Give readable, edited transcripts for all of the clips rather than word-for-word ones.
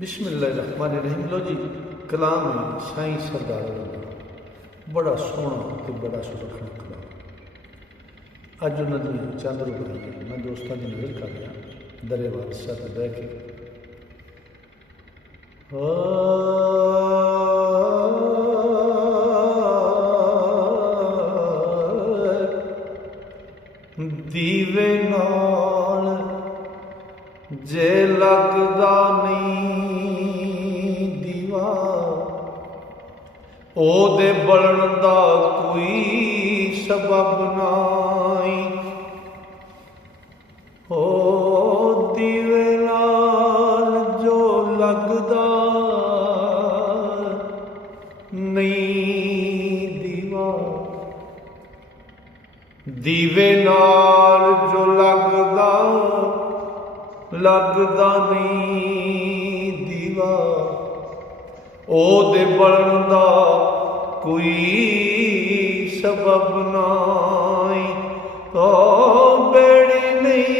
बिस्मिल्लाहिर्रहमानिर्रहीम। लो जी, कलाम है साईं सरदार दा बड़ा सोहना तो बड़ा सुलखना कलाम। अज उन्होंने चंद रुपये मैं दोस्तों की नजर कर रहा दरेवाल सत बह के दीवे नाल जे लगदा नहीं दीवा ओदे बलण दा कोई सबब नाई। ओ दीवे नाल जो लगदा नहीं दीवा दीवे नाल जो लगदा नहीं दीवा ओदे बलण दा कोई सबब नाई। ओ बेड़ी नहीं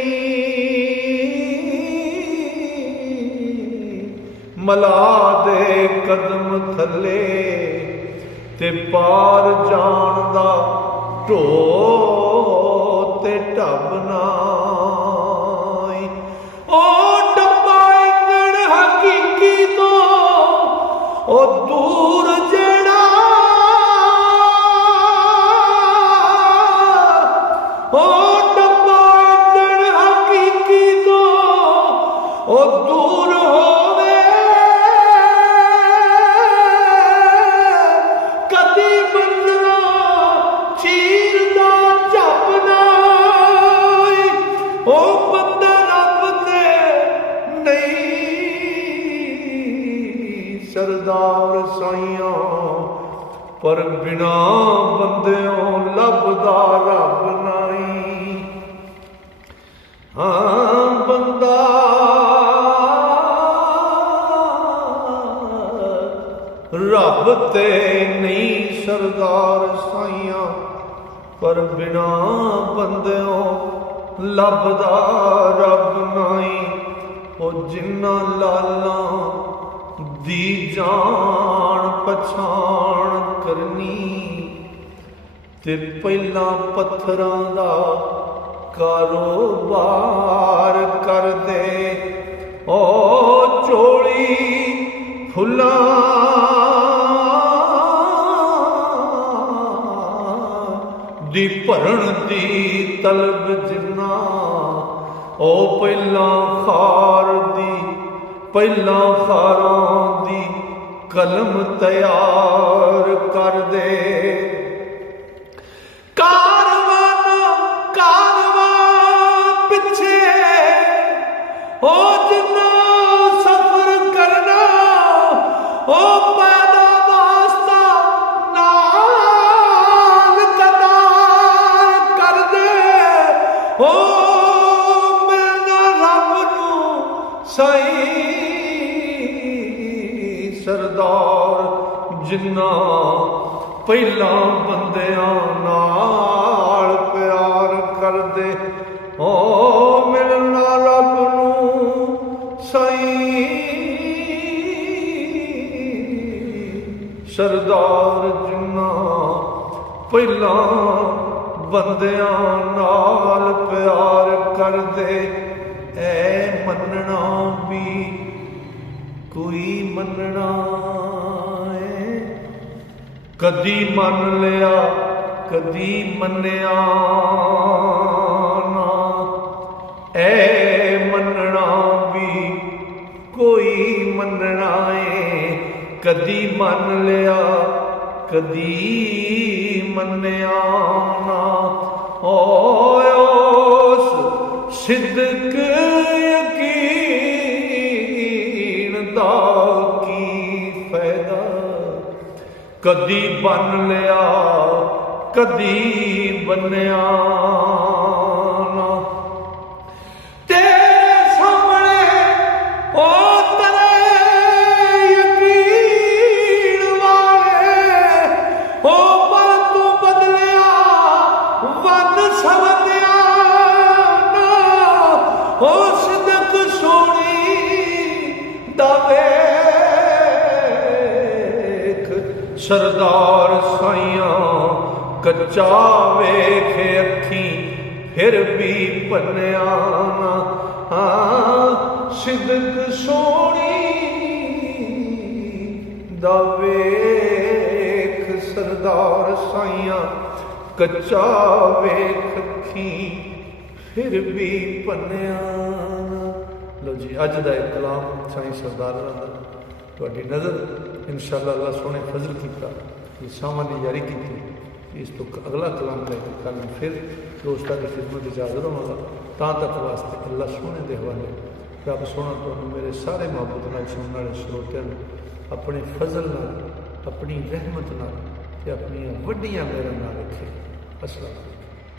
मला दे कदम थले ते पार जान दा ढो ते ढब नाई। ओ डब्बा इंजण हकीकी तो ओ दूर जेड़ा ओ डब्बा इंजण हकीकी तो ओ दूर होवे कदी मंजरा चीर दा झप नाई। ओ बंदा रब ते नहीं सरदार साइयां पर बिना बंदियों लभदा रब नाई। हाँ बंदा रब ते नहीं सरदार साइयां पर बिना बंदियों लभदा रब नाई। ओ जिन्ना लाला दी जान पछाण करनी ते पहला पत्थरां दा कारोबार कर दे। ओ चोली फुल्लां दी भरण दी तलब जिन्ना ओ पहला खारां दी कलम तैयार कर दे। कारवां पिछे ओ जिन्ना सफर करना ओ पैदा वास्ता नाल कदार कर दे। ओ मिलना रब नूं साईं सरदार जिन्ना पहला बंदियां नाल प्यार कर दे। ओ मिलना रब नूं साईं सरदार जिन्ना पहला बंदियां नाल प्यार कर दे। ऐ मनना भी कोई मनना है कदी मन लिया कदी मन्निया ना। ऐ मनना भी कोई मनना है कदी मन लिया कदी मन्निया ना। ओस सिद्दक यकीन दा की फायदा कदी बन लिया कदी बन्निया ना। तेरे सामने ओ तेरे यकीन वाले ओ पर तू बदलिया वन सवदिया ना। ओ सिद्दक सोनी दावे सरदार साइया कच्चा वेख अखी फिर भी पन्निया ना। सिदक सोनी दा वेख सरदार साइया कच्चा वेख अखी फिर भी पन्निया। लो जी अज का एक कलाम साईं सरदार तुहाडी नज़र इंशाअल्लाह अल्लाह सोने फजल किया कि शामां की जारी की। इस तो अगला कलाम लेकर कल फिर दोस्तों की खिदमत में हाज़िर होवांगा। तां तक वास्ते अल्लाह सोने दे हवाले रब सोना तुहानूं मेरे सारे मोहब्बत नाल सुनने वाले श्रोतियां नूं अपने फजल नाल अपनी रहमत नाल ते अपनी वड्डियां मेहरां नाल रखे। अस्सलाम।